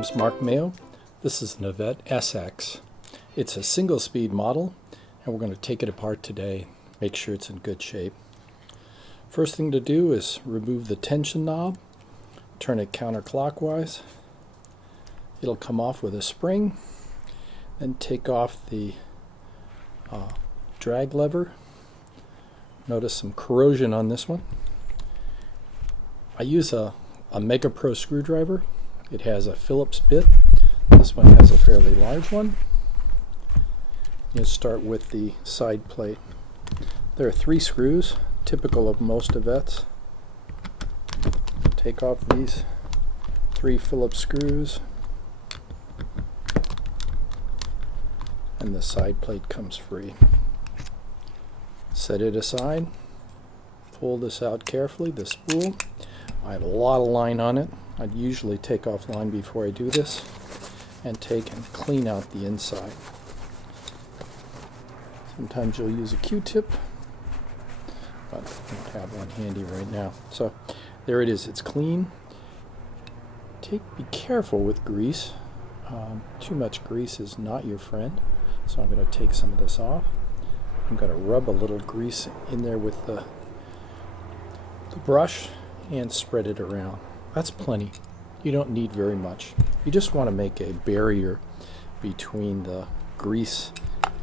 name's Mark Mayo. This is an Avet SX. It's a single speed model, and we're going to take it apart today, make sure it's in good shape. First thing to do is remove the tension knob, turn it counterclockwise. It'll come off with a spring, then take off the drag lever. Notice some corrosion on this one. I use a Mega Pro screwdriver. It has a Phillips bit. This one has a fairly large one. You start with the side plate. There are 3 screws, typical of most Avets. Take off these 3 Phillips screws, and the side plate comes free. Set it aside. Pull this out carefully, the spool. I have a lot of line on it. I'd usually take off line before I do this and take and clean out the inside. Sometimes you'll use a Q-tip, but I don't have one handy right now. So there it is, it's clean. Be careful with grease. Too much grease is not your friend. So I'm going to take some of this off. I'm going to rub a little grease in there with the brush and spread it around. That's plenty. You don't need very much. You just want to make a barrier between the grease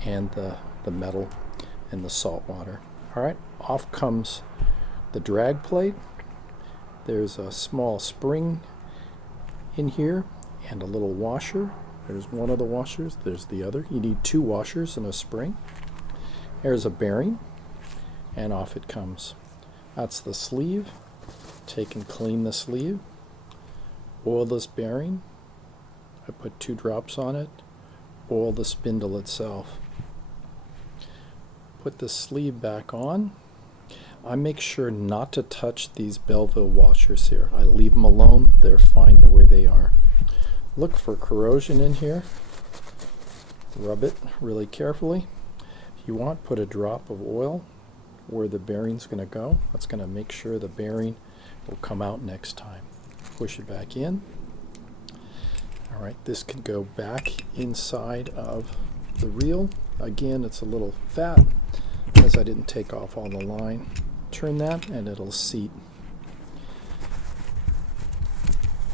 and the metal and the salt water. Alright, off comes the drag plate. There's a small spring in here and a little washer. There's one of the washers, there's the other. You need 2 washers and a spring. There's a bearing, and off it comes. That's the sleeve. Take and clean the sleeve. Oil this bearing. I put 2 drops on it. Oil the spindle itself. Put the sleeve back on. I make sure not to touch these Belleville washers here. I leave them alone. They're fine the way they are. Look for corrosion in here. Rub it really carefully. If you want, put a drop of oil where the bearing's going to go. That's going to make sure the bearing will come out next time. Push it back in. Alright, this can go back inside of the reel. Again, it's a little fat because I didn't take off all the line. Turn that and it'll seat.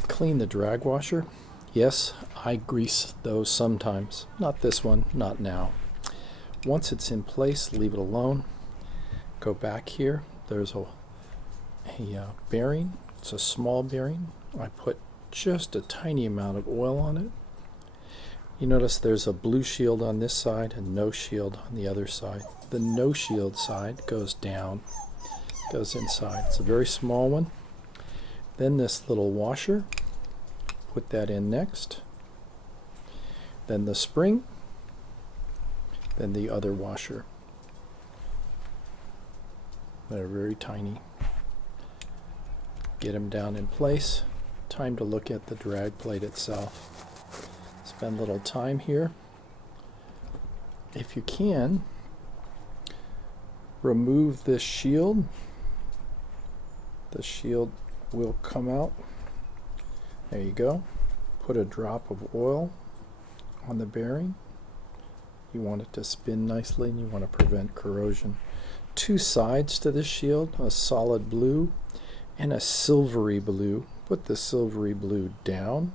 Clean the drag washer. Yes, I grease those sometimes. Not this one, not now. Once it's in place, leave it alone. Go back here. There's a bearing. It's a small bearing. I put just a tiny amount of oil on it. You notice there's a blue shield on this side and no shield on the other side. The no shield side goes down, goes inside. It's a very small one. Then this little washer, put that in next. Then the spring, then the other washer. They're very tiny. Get them down in place. Time to look at the drag plate itself. Spend a little time here. If you can, remove this shield. The shield will come out. There you go. Put a drop of oil on the bearing. You want it to spin nicely and you want to prevent corrosion. 2 sides to this shield, a solid blue and a silvery blue. Put the silvery blue down.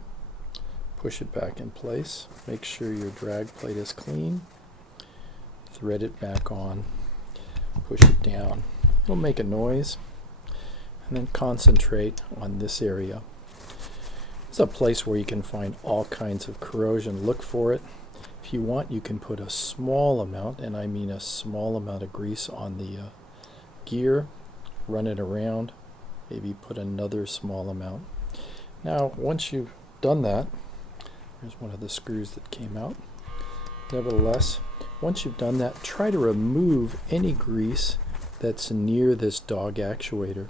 Push it back in place. Make sure your drag plate is clean. Thread it back on. Push it down. It'll make a noise. And then concentrate on this area. It's a place where you can find all kinds of corrosion. Look for it. If you want, you can put a small amount, and I mean a small amount of grease on the gear. Run it around. Maybe put another small amount. Now, once you've done that, here's one of the screws that came out. Nevertheless, once you've done that, try to remove any grease that's near this dog actuator.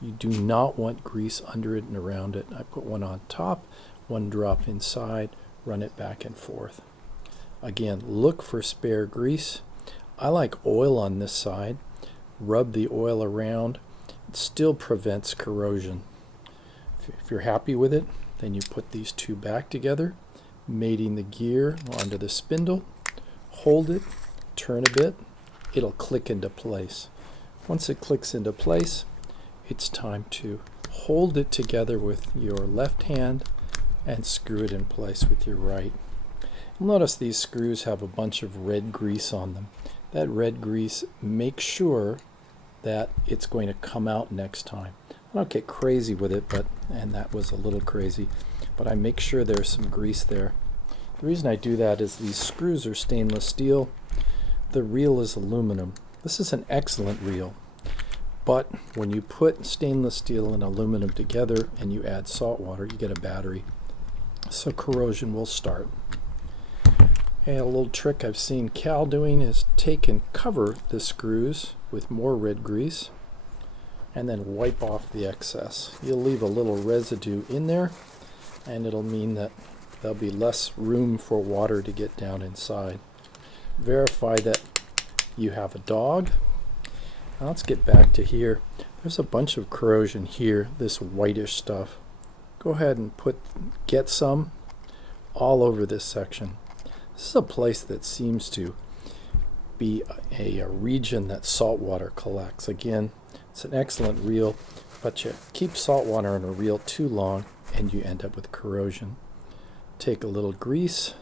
You do not want grease under it and around it. I put one on top, 1 drop inside, run it back and forth. Again, look for spare grease. I like oil on this side. Rub the oil around. It still prevents corrosion. If you're happy with it, Then you put these two back together, mating the gear onto the spindle, hold it, turn a bit, it'll click into place. Once it clicks into place, it's time to hold it together with your left hand and screw it in place with your right. Notice these screws have a bunch of red grease on them. That red grease makes sure that it's going to come out next time. I don't get crazy with it, and that was a little crazy, but I make sure there's some grease there. The reason I do that is these screws are stainless steel. The reel is aluminum. This is an excellent reel, but when you put stainless steel and aluminum together and you add salt water, you get a battery. So corrosion will start. And a little trick I've seen Cal doing is take and cover the screws with more red grease and then wipe off the excess. You'll leave a little residue in there, and it'll mean that there'll be less room for water to get down inside. Verify that you have a dog. Now let's get back to here. There's a bunch of corrosion here, this whitish stuff. Go ahead and get some all over this section. This is a place that seems to be a region that salt water collects. Again, it's an excellent reel, but you keep salt water in a reel too long and you end up with corrosion. Take a little grease,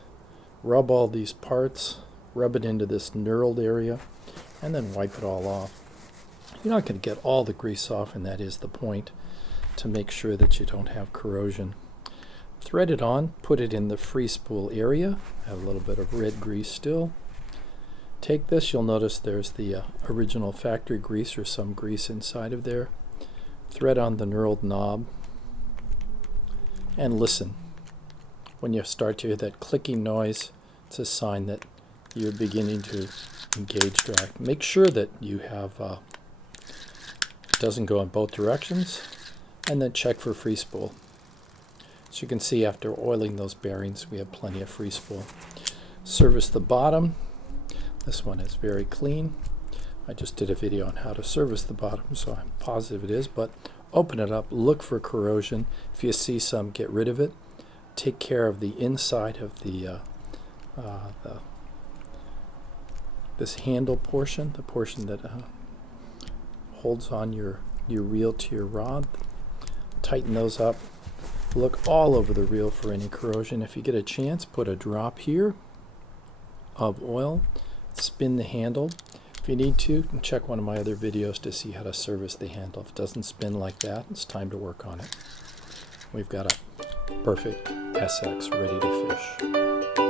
rub all these parts, rub it into this knurled area, and then wipe it all off. You're not going to get all the grease off, and that is the point, to make sure that you don't have corrosion. Thread it on, put it in the free spool area, have a little bit of red grease still. Take this, you'll notice there's the original factory grease or some grease inside of there. Thread on the knurled knob and listen. When you start to hear that clicking noise, it's a sign that you're beginning to engage drag. Make sure that you have it doesn't go in both directions, and then check for free spool. As you can see, after oiling those bearings, we have plenty of free spool. Service the bottom. This one is very clean. I just did a video on how to service the bottom, so I'm positive it is, but open it up, look for corrosion. If you see some, get rid of it. Take care of the inside of this handle portion, the portion that holds on your reel to your rod. Tighten those up. Look all over the reel for any corrosion. If you get a chance, put a drop here of oil. Spin the handle. If you need to, check one of my other videos to see how to service the handle. If it doesn't spin like that, it's time to work on it. We've got a perfect SX ready to fish.